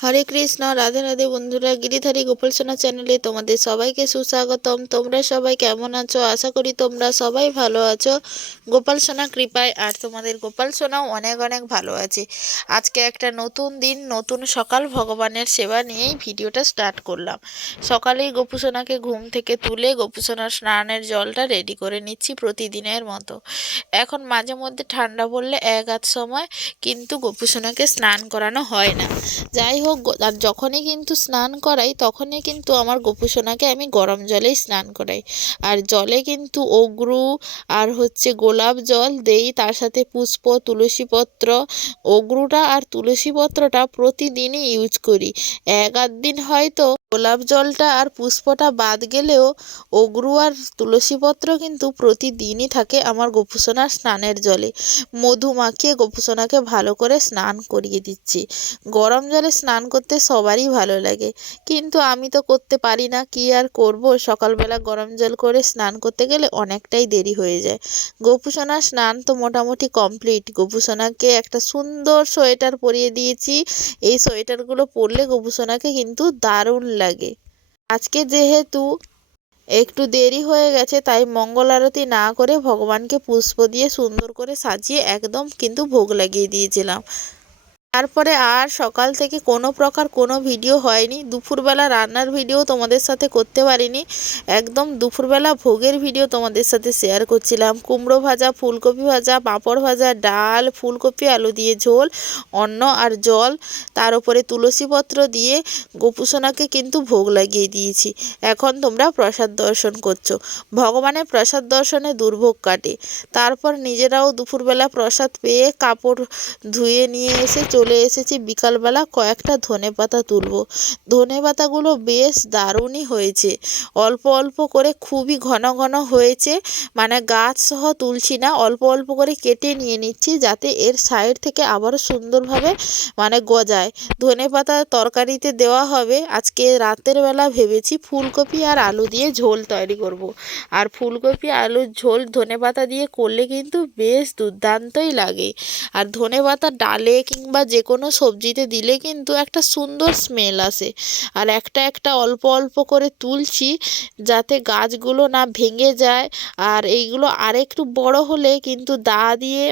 হরে কৃষ্ণ, রাধে রাধে বন্ধুরা, গিরিধারী গোপাল সোনা চ্যানেলে তোমাদের সবাইকে সুস্বাগতম। তোমরা সবাই কেমন আছো? আশা করি তোমরা সবাই ভালো আছো গোপাল সোনা কৃপায়। আর তোমাদের গোপাল সোনাও অনেক অনেক ভালো আছে। আজকে একটা নতুন দিন, নতুন সকাল, ভগবানের সেবা নিয়েই ভিডিওটা স্টার্ট করলাম। সকালেই গোপু সোনাকে ঘুম থেকে তুলে গোপু সোনার স্নানের জলটা রেডি করে নিচ্ছি প্রতিদিনের মতো। এখন মাঝে মধ্যে ঠান্ডা পড়লে এক আধ সময় কিন্তু গোপু সোনাকে স্নান করানো হয় না। যাই হোক, আর যখনই কিন্তু স্নান করাই তখনই কিন্তু আমার গোপু সোনাকে আমি গরম জলেই স্নান করাই। আর জলে কিন্তু অগ্রু আর গোলাপ জল দেই, তার সাথে পুষ্প, তুলসী পত্র। অগ্রুটা আর তুলসী পত্রটা প্রতিদিনই ইউজ করি। এক আধ দিন হয়তো গোলাপ জলটা আর পুষ্পটা বাদ গেলেও অগ্রু আর তুলসী পত্র কিন্তু প্রতিদিনই থাকে আমার গোপু সোনার স্নানের জলে। মধু মাখিয়ে গোপু সোনাকে ভালো করে স্নান করিয়ে দিচ্ছি। গরম জলে স্নান করতে সবারই ভালো লাগে, কিন্তু আমি তো করতে পারি না। কি আর করব, সকালবেলা গরম জল করে স্নান করতে গেলে অনেকটাই দেরি হয়ে যায়। গোপু সোনার স্নান তো মোটামুটি কমপ্লিট। গোপু সোনাকে একটা সুন্দর সোয়েটার পরিয়ে দিয়েছি। এই সোয়েটারগুলো পরলে গোপু সোনাকে কিন্তু দারুণ লাগে। আজকে যেহেতু একটু দেরি হয়ে গেছে, তাই মঙ্গল আরতি না করে ভগবানকে পুষ্প দিয়ে সুন্দর করে সাজিয়ে একদম কিন্তু ভোগ লাগিয়ে দিয়েছিলাম। তারপরে আর সকাল থেকে কোনো প্রকার কোনো ভিডিও হয়নি। দুপুরবেলা রান্নার ভিডিও তোমাদের সাথে করতে পারিনি। একদম দুপুরবেলা ভোগের ভিডিও তোমাদের সাথে শেয়ার করছিলাম। কুমড়ো ভাজা, ফুলকপি ভাজা, পাঁপড় ভাজা, ডাল, ফুলকপি আলু দিয়ে ঝোল, অন্ন আর জল, তার উপরে তুলসী পত্র দিয়ে গোপু সোনাকে কিন্তু ভোগ লাগিয়ে দিয়েছি। এখন তোমরা প্রসাদ দর্শন করছো। ভগবানের প্রসাদ দর্শনে দুর্ভোগ কাটে। তারপর নিজেরাও দুপুরবেলা প্রসাদ পেয়ে কাপড় ধুয়ে নিয়ে এসে চলে এসেছি বিকালবেলা কয়েকটা ধনেপাতা তুলবো। ধনেপাতাগুলো বেশ দারুণই হয়েছে। অল্প অল্প করে, খুবই ঘন ঘন হয়েছে, মানে গাছ সহ তুলছি না, অল্প অল্প করে কেটে নিয়ে নিচ্ছি যাতে এর সাইড থেকে আবারও সুন্দরভাবে গজায়। ধনেপাতা তরকারিতে দেওয়া হবে। আজকে রাতের বেলা ভেবেছি ফুলকপি আর আলু দিয়ে ঝোল তৈরি করব। আর ফুলকপি আলুর ঝোল ধনেপাতা দিয়ে করলে কিন্তু বেশ দুর্দান্তই লাগে। আর ধনেপাতা ডালে কিংবা যে কোনো সবজিতে দিলে কিন্তু একটা সুন্দর স্মেল আসে। আর একটা একটা অল্প অল্প করে তুলছি যাতে গাছগুলো না ভেঙে যায়। আর এইগুলো আরেকটু বড় হলে কিন্তু দা দিয়ে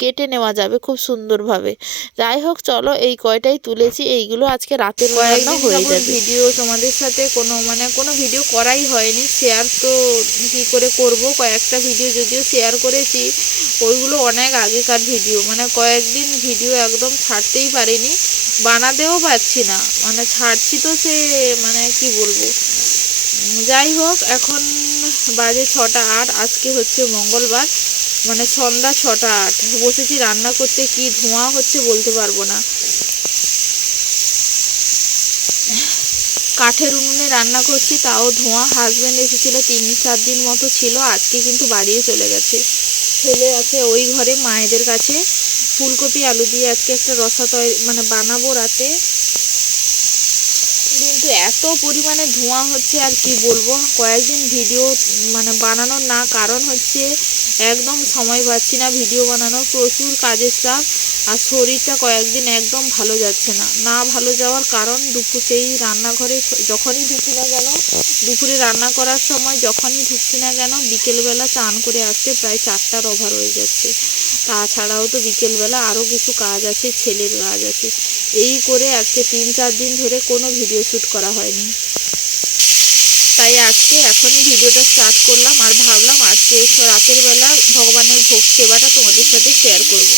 কেটে নেওয়া যাবে খুব সুন্দরভাবে। যাই হোক, চলো, এই কয়টাই তুলেছি, এইগুলো আজকে রাতের রান্না হয়ে যাবে। ভিডিও তোমাদের সাথে কোনো ভিডিও করাই হয়নি। শেয়ার তো কী করে করব, কয়েকটা ভিডিও যদিও শেয়ার করেছি, ওইগুলো অনেক আগেকার ভিডিও। কয়েকদিন ভিডিও একদম ছাড়তেই পারিনি, বানাতেও পারছি না। ছাড়ছি তো সে কি বলবো। যাই হোক, এখন বাজে 6টা 8। আজকে হচ্ছে মঙ্গলবার, সন্ধ্যা 6টা 8। বসেছি রান্না করতে, কি ধোঁয়া হচ্ছে বলতে পারবো না। কাঠের উনুনে রান্না করছি, তাও ধোঁয়া। হাজব্যান্ড এসেছিলো 3-4 দিন মতো ছিল, আজকে কিন্তু বাড়িয়ে চলে গেছে। ছেলে আছে ওই ঘরে মায়েদের কাছে। ফুলকপি আলু দিয়ে আজকে একটা রসা বানাবো রাতে। কিন্তু এত পরিমাণে ধোঁয়া হচ্ছে আর কি বলবো। কয়েকদিন ভিডিও বানানোর না কারণ হচ্ছে একদম সময় পাচ্ছি না ভিডিও বানানোর, প্রচুর কাজের চাপ। আর শরীরটা কয়েকদিন একদম ভালো যাচ্ছে না। না ভালো যাওয়ার কারণ সেই রান্নাঘরে যখনই ঢুকি না কেন, দুপুরে রান্না করার সময় যখনই ঢুকছি না কেন, বিকেলবেলা চান করে আসতে প্রায় 4টার ওভার হয়ে যাচ্ছে। তাছাড়াও তো বিকেলবেলা আরও কিছু কাজ আছে, ছেলের কাজ আছে। এই করে আজকে 3-4 দিন ধরে কোনো ভিডিও শ্যুট করা হয়নি। তাই আজকে এখনই ভিডিওটা স্টার্ট করলাম। আর ভাবলাম আজকে রাতের বেলা ভগবানের ভোগ সেবাটা তোমাদের সাথে শেয়ার করব।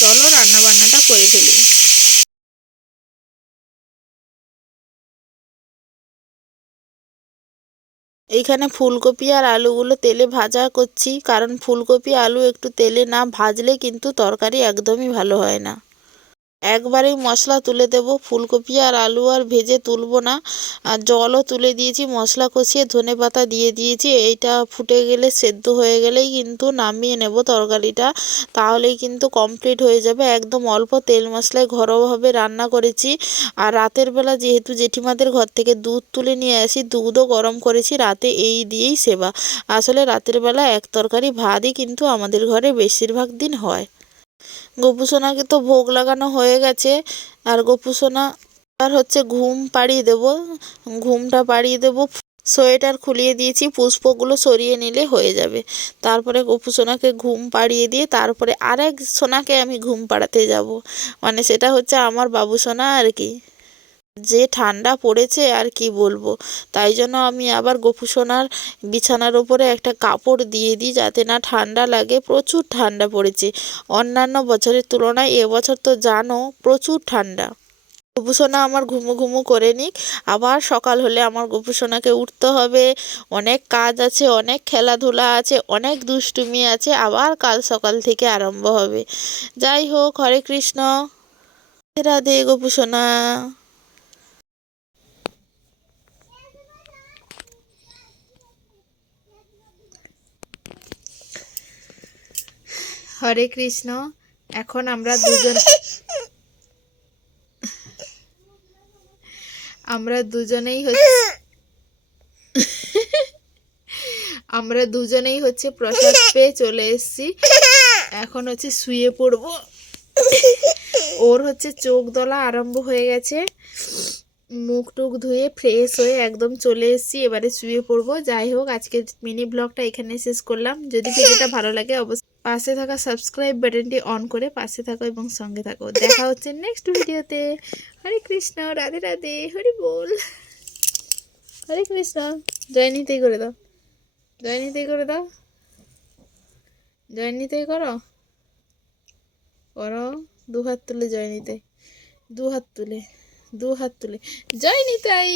চলো রান্না বান্নাটা করে ফেলি। এইখানে ফুলকপি আর আলুগুলো তেলে ভাজা করছি, কারণ ফুলকপি আলু একটু তেলে না ভাজলে কিন্তু তরকারি একদমই ভালো হয় না। একবারেই মশলা তুলে দেব। ফুলকপি আর আলু আর ভেজে তুলবো না। আর জলও তুলে দিয়েছি, মশলা কষিয়ে ধনেপাতা দিয়ে দিয়েছি। এইটা ফুটে গেলে, সেদ্ধ হয়ে গেলেই কিন্তু নামিয়ে নেব তরকারিটা। তাহলেই কিন্তু কমপ্লিট হয়ে যাবে। একদম অল্প তেল মশলায় ঘরোয়াভাবে রান্না করেছি। আর রাতের বেলা যেহেতু জেঠিমাদের ঘর থেকে দুধ তুলে নিয়ে আসি, দুধও গরম করেছি, রাতে এই দিয়েই সেবা। আসলে রাতের বেলা এক তরকারি ভাতই কিন্তু আমাদের ঘরে বেশিরভাগ দিন হয়। গোপু সোনাকে তো ভোগ লাগানো হয়ে গেছে। আর গোপু সোনা আর হচ্ছে ঘুম পাড়িয়ে দেবো, ঘুমটা পাড়িয়ে দেবো। সোয়েটার খুলিয়ে দিয়েছি, পুষ্পগুলো সরিয়ে নিলে হয়ে যাবে। তারপরে গপু সোনাকে ঘুম পাড়িয়ে দিয়ে তারপরে আরেক সোনাকে আমি ঘুম পাড়াতে যাব, মানে সেটা হচ্ছে আমার বাবু সোনা আর কি। যে ঠান্ডা পড়েছে আর কি বলবো, তাই জন্য আমি আবার গপু সোনার বিছানার উপরে একটা কাপড় দিয়ে দিই যাতে না ঠান্ডা লাগে। প্রচুর ঠান্ডা পড়েছে, অন্যান্য বছরের তুলনায় এবছর তো জানো প্রচুর ঠান্ডা। গপু সোনা আমার ঘুমু ঘুমু করে নিক, আবার সকাল হলে আমার গপু সোনাকে উঠতে হবে। অনেক কাজ আছে, অনেক খেলাধুলা আছে, অনেক দুষ্টুমি আছে, আবার কাল সকাল থেকে আরম্ভ হবে। যাই হোক, হরে কৃষ্ণ, রাধে রাধে গপু সোনা। হরে কৃষ্ণ। এখন আমরা দুজনেই হচ্ছে আমরা দুজনেই হচ্ছে প্রসাদ পেয়ে চলে এসেছি। এখন হচ্ছে শুয়ে পড়বো। ওর হচ্ছে চোখ দলা আরম্ভ হয়ে গেছে, মুখ টুক ধুয়ে ফ্রেশ হয়ে একদম চলে এসেছি, এবারে শুয়ে পড়বো। যাই হোক, আজকের মিনি ব্লগটা এখানে শেষ করলাম। যদি ভিডিওটা ভালো লাগে অবশ্যই পাশে থাকা সাবস্ক্রাইব বাটনটি অন করে পাশে থাকো এবং সঙ্গে থাকো। দেখা হচ্ছে নেক্সট ভিডিওতে। হরে কৃষ্ণ, রাধে রাধে, হরি বল। হরে কৃষ্ণ। জয় নিতাই করে দাও, জয় নিতাই করে দাও, জয় নিতাই করো, করো। দু হাত তুলে জয় নিতাই, দু হাত তুলে, দু হাত তুলে জয় নিতাই।